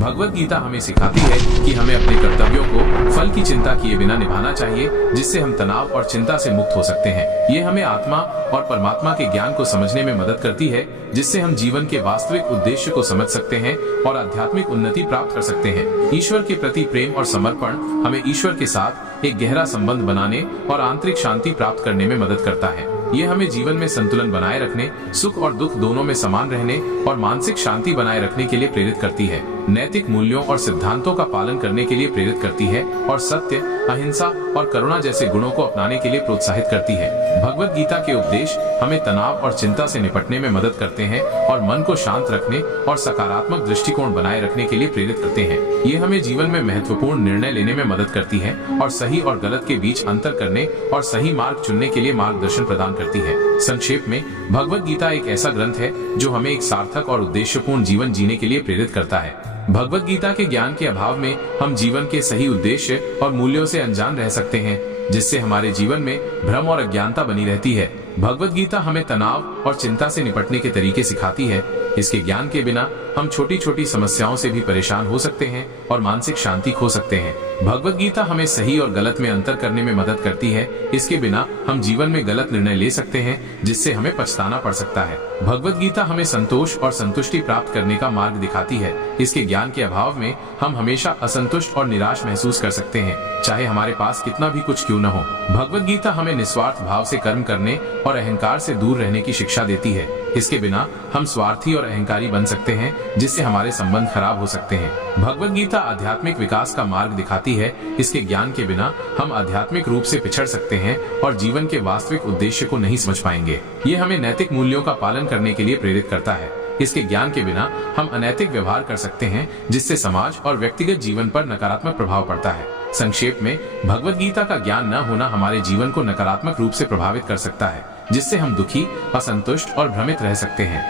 भगवद गीता हमें सिखाती है कि हमें अपने कर्तव्यों को फल की चिंता किए बिना निभाना चाहिए, जिससे हम तनाव और चिंता से मुक्त हो सकते हैं। ये हमें आत्मा और परमात्मा के ज्ञान को समझने में मदद करती है, जिससे हम जीवन के वास्तविक उद्देश्य को समझ सकते हैं और आध्यात्मिक उन्नति प्राप्त कर सकते हैं। ईश्वर के प्रति प्रेम और समर्पण हमें ईश्वर के साथ एक गहरा संबंध बनाने और आंतरिक शांति प्राप्त करने में मदद करता है। ये हमें जीवन में संतुलन बनाए रखने, सुख और दुख दोनों में समान रहने और मानसिक शांति बनाए रखने के लिए प्रेरित करती है। नैतिक मूल्यों और सिद्धांतों का पालन करने के लिए प्रेरित करती है और सत्य, अहिंसा और करुणा जैसे गुणों को अपनाने के लिए प्रोत्साहित करती है। भगवद गीता के उपदेश हमें तनाव और चिंता से निपटने में मदद करते हैं और मन को शांत रखने और सकारात्मक दृष्टिकोण बनाए रखने के लिए प्रेरित करते हैं। ये हमें जीवन में महत्वपूर्ण निर्णय लेने में मदद करती है और सही और गलत के बीच अंतर करने और सही मार्ग चुनने के लिए मार्गदर्शन प्रदान करती है। संक्षेप में, भगवद गीता एक ऐसा ग्रंथ है जो हमें एक सार्थक और उद्देश्यपूर्ण जीवन जीने के लिए प्रेरित करता है। भगवद गीता के ज्ञान के अभाव में हम जीवन के सही उद्देश्य और मूल्यों से अनजान रह सकते हैं, जिससे हमारे जीवन में भ्रम और अज्ञानता बनी रहती है। भगवद गीता हमें तनाव और चिंता से निपटने के तरीके सिखाती है। इसके ज्ञान के बिना हम छोटी छोटी समस्याओं से भी परेशान हो सकते हैं और मानसिक शांति खो सकते हैं। भगवद गीता हमें सही और गलत में अंतर करने में मदद करती है। इसके बिना हम जीवन में गलत निर्णय ले सकते हैं, जिससे हमें पछताना पड़ सकता है। भगवद गीता हमें संतोष और संतुष्टि प्राप्त करने का मार्ग दिखाती है। इसके ज्ञान के अभाव में हम हमेशा असंतुष्ट और निराश महसूस कर सकते हैं, चाहे हमारे पास कितना भी कुछ क्यों न हो। भगवद गीता हमें निस्वार्थ भाव से कर्म करने और अहंकार से दूर रहने की शिक्षा देती है। इसके बिना हम स्वार्थी और अहंकारी बन सकते हैं, जिससे हमारे संबंध खराब हो सकते हैं। भगवद गीता आध्यात्मिक विकास का मार्ग दिखाती है। इसके ज्ञान के बिना हम आध्यात्मिक रूप से पिछड़ सकते हैं और जीवन के वास्तविक उद्देश्य को नहीं समझ पाएंगे। ये हमें नैतिक मूल्यों का पालन करने के लिए प्रेरित करता है। इसके ज्ञान के बिना हम अनैतिक व्यवहार कर सकते हैं, जिससे समाज और व्यक्तिगत जीवन पर नकारात्मक प्रभाव पड़ता है। संक्षेप में, भगवद गीता का ज्ञान न होना हमारे जीवन को नकारात्मक रूप से प्रभावित कर सकता है, जिससे हम दुखी, असंतुष्ट और भ्रमित रह सकते हैं।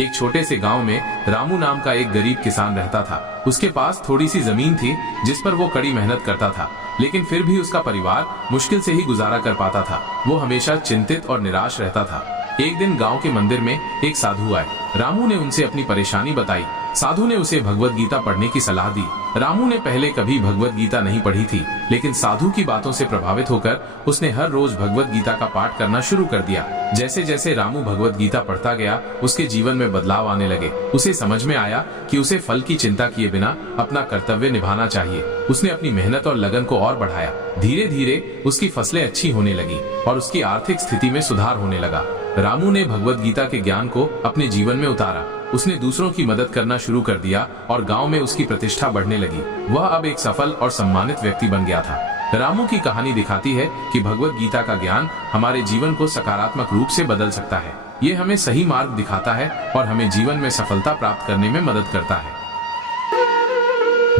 एक छोटे से गांव में रामू नाम का एक गरीब किसान रहता था। उसके पास थोड़ी सी जमीन थी, जिस पर वो कड़ी मेहनत करता था, लेकिन फिर भी उसका परिवार मुश्किल से ही गुजारा कर पाता था। वो हमेशा चिंतित और निराश रहता था। एक दिन गांव के मंदिर में एक साधु आए। रामू ने उनसे अपनी परेशानी बताई। साधु ने उसे भगवद गीता पढ़ने की सलाह दी। रामू ने पहले कभी भगवद गीता नहीं पढ़ी थी, लेकिन साधु की बातों से प्रभावित होकर उसने हर रोज भगवद गीता का पाठ करना शुरू कर दिया। जैसे जैसे रामू भगवद गीता पढ़ता गया, उसके जीवन में बदलाव आने लगे। उसे समझ में आया कि उसे फल की चिंता किए बिना अपना कर्तव्य निभाना चाहिए। उसने अपनी मेहनत और लगन को और बढ़ाया। धीरे धीरे उसकी फसलें अच्छी होने लगी और उसकी आर्थिक स्थिति में सुधार होने लगा। रामू ने भगवद गीता के ज्ञान को अपने जीवन में उतारा। उसने दूसरों की मदद करना शुरू कर दिया और गांव में उसकी प्रतिष्ठा बढ़ने लगी। वह अब एक सफल और सम्मानित व्यक्ति बन गया था। रामू की कहानी दिखाती है कि भगवद गीता का ज्ञान हमारे जीवन को सकारात्मक रूप से बदल सकता है। ये हमें सही मार्ग दिखाता है और हमें जीवन में सफलता प्राप्त करने में मदद करता है।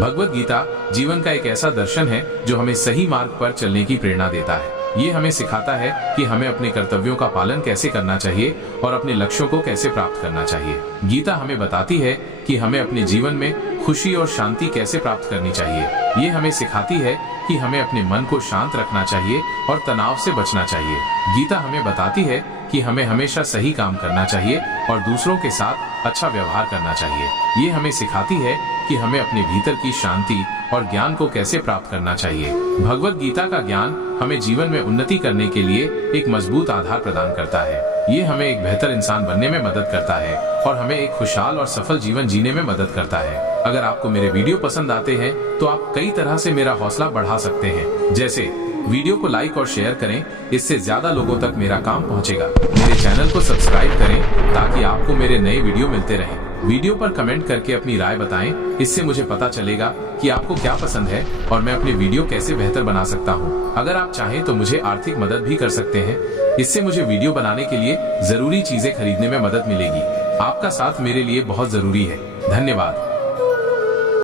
भगवद गीता जीवन का एक ऐसा दर्शन है जो हमें सही मार्ग पर चलने की प्रेरणा देता है। ये हमें सिखाता है कि हमें अपने कर्तव्यों का पालन कैसे करना चाहिए और अपने लक्ष्यों को कैसे प्राप्त करना चाहिए। गीता हमें बताती है कि हमें अपने जीवन में खुशी और शांति कैसे प्राप्त करनी चाहिए। ये हमें सिखाती है कि हमें अपने मन को शांत रखना चाहिए और तनाव से बचना चाहिए। गीता हमें बताती है कि हमें हमेशा सही काम करना चाहिए और दूसरों के साथ अच्छा व्यवहार करना चाहिए। ये हमें सिखाती है कि हमें अपने भीतर की शांति और ज्ञान को कैसे प्राप्त करना चाहिए। भगवद गीता का ज्ञान हमें जीवन में उन्नति करने के लिए एक मजबूत आधार प्रदान करता है। ये हमें एक बेहतर इंसान बनने में मदद करता है और हमें एक खुशहाल और सफल जीवन जीने में मदद करता है। अगर आपको मेरे वीडियो पसंद आते हैं तो आप कई तरह से मेरा हौसला बढ़ा सकते हैं। जैसे वीडियो को लाइक और शेयर करें, इससे ज्यादा लोगों तक मेरा काम पहुंचेगा। मेरे चैनल को सब्सक्राइब करें ताकि आपको मेरे नए वीडियो मिलते रहें। वीडियो पर कमेंट करके अपनी राय बताएं, इससे मुझे पता चलेगा कि आपको क्या पसंद है और मैं अपने वीडियो कैसे बेहतर बना सकता हूं। अगर आप चाहें तो मुझे आर्थिक मदद भी कर सकते हैं। इससे मुझे वीडियो बनाने के लिए जरूरी चीजें खरीदने में मदद मिलेगी। आपका साथ मेरे लिए बहुत जरूरी है। धन्यवाद।